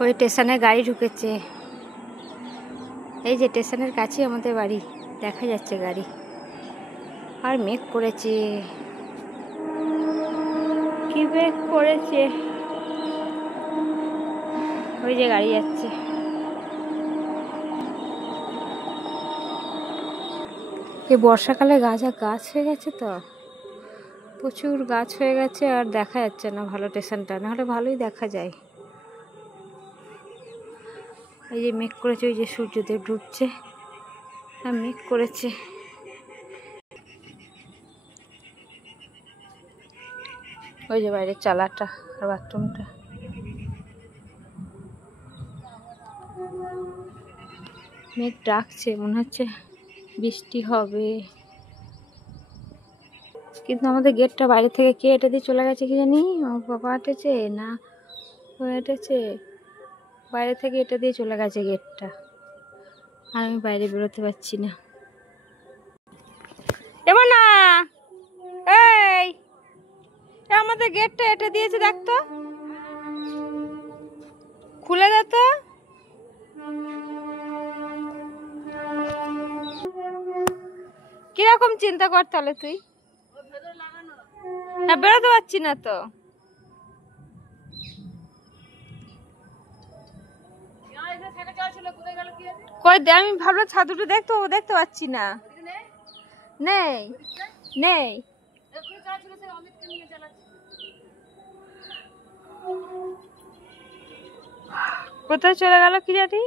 ওই স্টেশনে গাড়ি ঢুকেছে। এই যে স্টেশনের কাছে আমাদের বাড়ি, দেখা যাচ্ছে গাড়ি। আর মেঘ করেছে, কি মেঘ করেছে। ওই যে গাড়ি যাচ্ছে। এই বর্ষাকালে গাছ হয়ে গেছে, তো প্রচুর গাছ হয়ে গেছে, আর দেখা যাচ্ছে না ভালো স্টেশনটা, নাহলে ভালোই দেখা যায়। এই যে মেঘ করেছে, ওই যে সূর্যদেব ডুবছে আর মেঘ করেছে। ওই যে বাইরের চালাটা আর বাথরুমটা। মেঘ ডাকছে, মনে হচ্ছে বৃষ্টি হবে, কিন্তু আমাদের গেটটা বাইরে থেকে কে এটা দিয়ে চলে গেছে কি জানি। আমার বাবা হেঁটেছে না ও হেঁটেছে, বাইরে থেকে এটা দিয়ে চলে গেছে গেটটা, আর আমি বাইরে বেরোতে পারছি না। এবার না, এই আমাদের গেটটা এটা দিয়েছে, দেখ তো, খুলে দে তো। কিরকম চিন্তা কর তাহলে তুই? না, বেরোতে পারছি না তো। কই দে, আমি ভাবলাম ছাদ উঠে দেখতে পাচ্ছি না। নেই নেই, কোথায় চলে গেল কি জানি।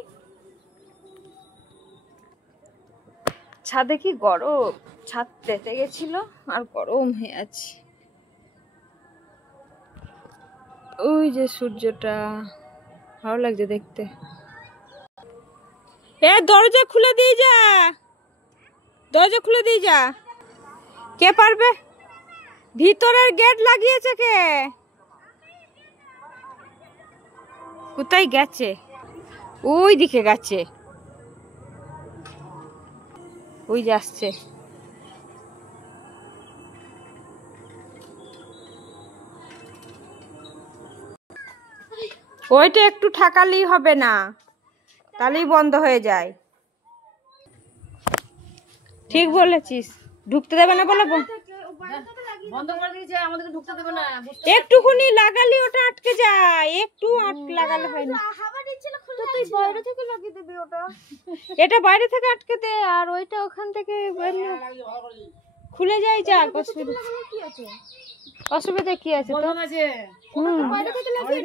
ছাদে কি গরম, ছাদ পেতে গেছিল আর গরম হয়ে আছে। ওই যে সূর্যটা, ভালো লাগছে দেখতে। এ দরজা খুলে দিয়ে যা, দরজা খুলে দিয়ে যা। কে পারবে? ভিতরের গেট লাগিয়েছে কে? কোথায় গেছে? ওই দিকে গেছে, ওই যে আসছে। ওইটা একটু ঠাকালেই হবে না, তাহলেই বন্ধ হয়ে যায়। ঠিক বলেছিস, ঢুকতে দেবে না বলে বন্ধ করে দিয়েছে, আমাদেরকে ঢুকতে দেবে না। একটুখানি লাগালি ওটা আটকে যায়, একটু লাগালে হয় না। তুই বাইরে থেকে লাগিয়ে দিবি ওটা। এটা বাইরে থেকে আটকে দে, আর ওইটা ওখান থেকে খুলে যায়। যাক, অসুবিধা কি আছে? অসুবিধা কি আছে তো? বন্ধ আছে। বাইরে থেকে লাগিয়ে